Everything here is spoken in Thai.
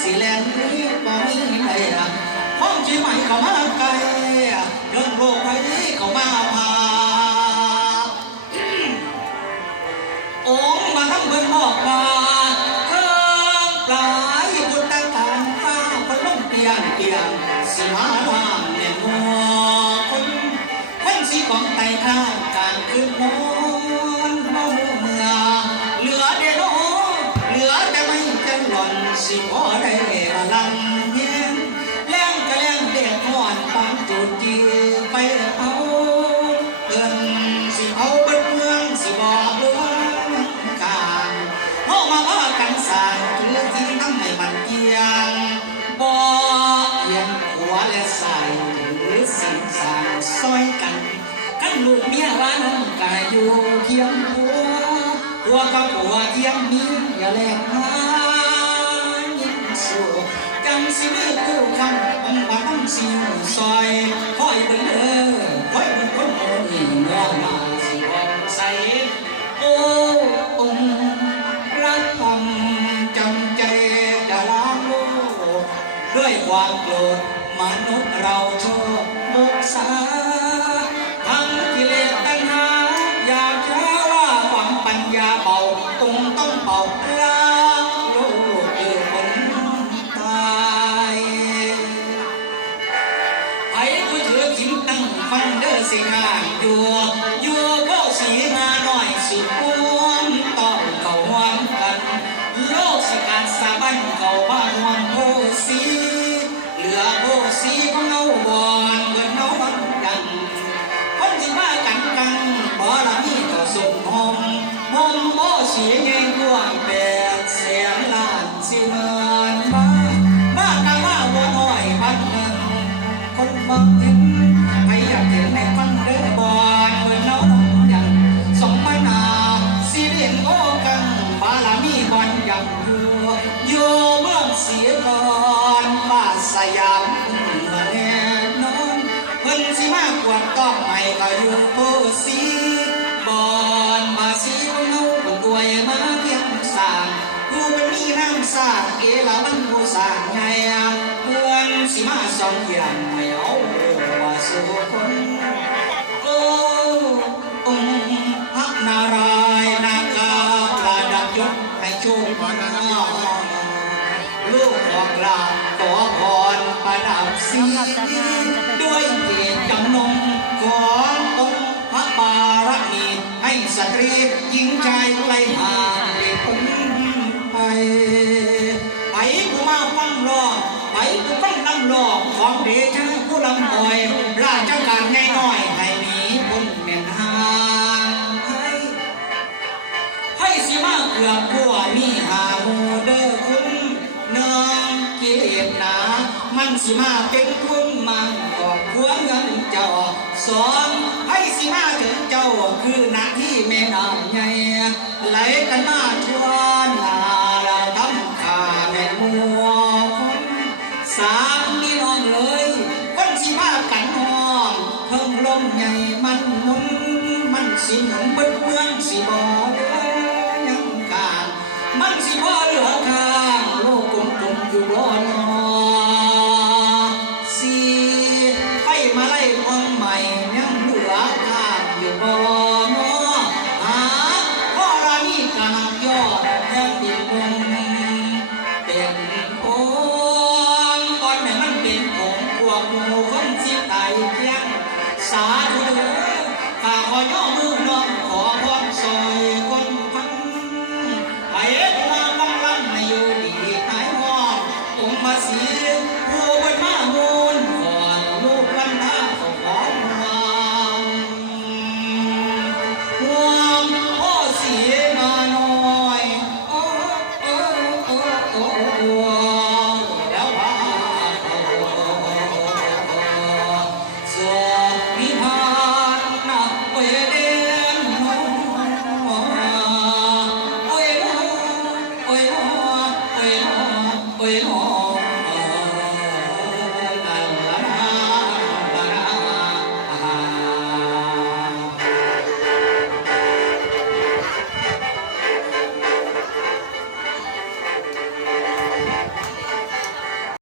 สิแลนนี้บ่มีใครห้องจีใหม่เขามาไกลเรื่องโลกไปเขามาพาองค์มาทั้งเบิ่งบอกว่าเทิงปลายบุญตะการฟ้าคนลงเตียงสิมาล่างเน่นหัวคนสีของไตข้างกลางคืนนอนเมาเมื่อเหลือเดโนเหลือแต่ไม่จันหล่อนสิพอได้มาลังเย็นแรงกะแรงเด็กห่อนปานจุดจีไปเอาเอิ้นสิเอาเบิดเมืองสิบอกเรื่องกลางเฮามาว่ากันสร้างถือที่ทำให้มันเอียงบ่เอียงขวาและซ้ายถือสิ่งสร้างซอยกันกันลูกเมียว่าน้องกายอยู่เคียงผัวกับผัวเทียมนี้อย่าแลกหายิ่งสู้จังสิมีคู่คำมาต้องสิซอยคอยเบิ่งคอยเบิ่งคนโอ้ยเมื่อมาสิบ่ใส่โอ้องค์รักทำจำใจจะล้างโลกด้วยความโกรธมนุษย์เราชอบมุสาทั้งกิเลสตัณหาอยากจะว่าความปัญญาเบาต้องเป่าล้างโลกเกิดผลตายไอ้ผู้ถือทิ้งตั้งฟังเด้อสิข้างอยู่ก็สีมาหน่อยสุดป้วมต้องเข้าหวานกันโลกสิการสาบันเข้าบ้านวันโพสีเหลือโพสีของเงาบอนเบิดเนาดันคนสิมากันบ่ละมีต่อสุขหอมโมสีเงี้ยกว้างแปดเสียงล้านสิเมินมากะว่าบ่น้อยพันหนึ่งคนบังเห็นให้อยากเห็นในฟังเด้อบอนเบิดเนาดันสองปัญหาสิเรียนโอกันบาลามีบอนยังอยู่เมืองเสียก่อนบ้านสยามแน่นอนเพิ่นสิมากวดต้องให้ก็อยู่โพสีบอนมาสีของเฮาคนอวยมาเพียงสร้างผู้เป็นมีน้ำสร้างเกลามันผู้สร้างไงเพื่อนสิมาสองอย่างไม่เอาว่าสู่คนโอ้องค์พระนารายณ์นาคาประดับยศให้โชคลูกบอกลาขอพรประดับสีด้วยเกียรติจำนงขององค์พระบารมีให้สตรีหญิงชายไกลห่างได้พ้นไปไปผู้มาฟังร้องไปผู้ฟังนำร้องของเดชะผู้ลำอ่อยราชการน้อยให้หนีพ้นเม่นห่างให้สิมาเกือบผัวมีหาโมเดอร์คุณเนืองกิเลสหนามันสิมาเป็นคุณมันกอบหัวเงินเจ้าสองให้สิมาถึงเจ้าคือหน้าที่แม่น้ำใหญ่ไหลกันมาชวนนาเราทำขาแม่มัวคนสามนี่น้องเลยคนสิมากันห้องเพิ่งลมใหญ่มันมุนมันสิหนุนเบิดเมืองสิบ่เหลือยังการมันสิบ่เหลือข้างโลกกลมๆอยู่บ่นอสีไฟมาไล่เมืองใหม่ยังเหลือข้างอยู่บ่นอหาพ่อรามีกาบยอดยังดินบนเป็นโอ่งก่อนให้มันเป็นผงพวกหมู่คนสิตายเพียงสาธุข้าขอย่อมือน้องขอพรซอยคนพันให้มาฟังลำให้อยู่ดีหายหอบองค์มาสีผู้บนมามูลก่อนลูกวันท่าขอหอมห่วงโอ้เสียมาหน่อยโอ้แล้วว่าส่วนนิพพานนะเวเดนโอ้ยโอ้ยโอ้ยโอ้ยโอ้ยโอ้ย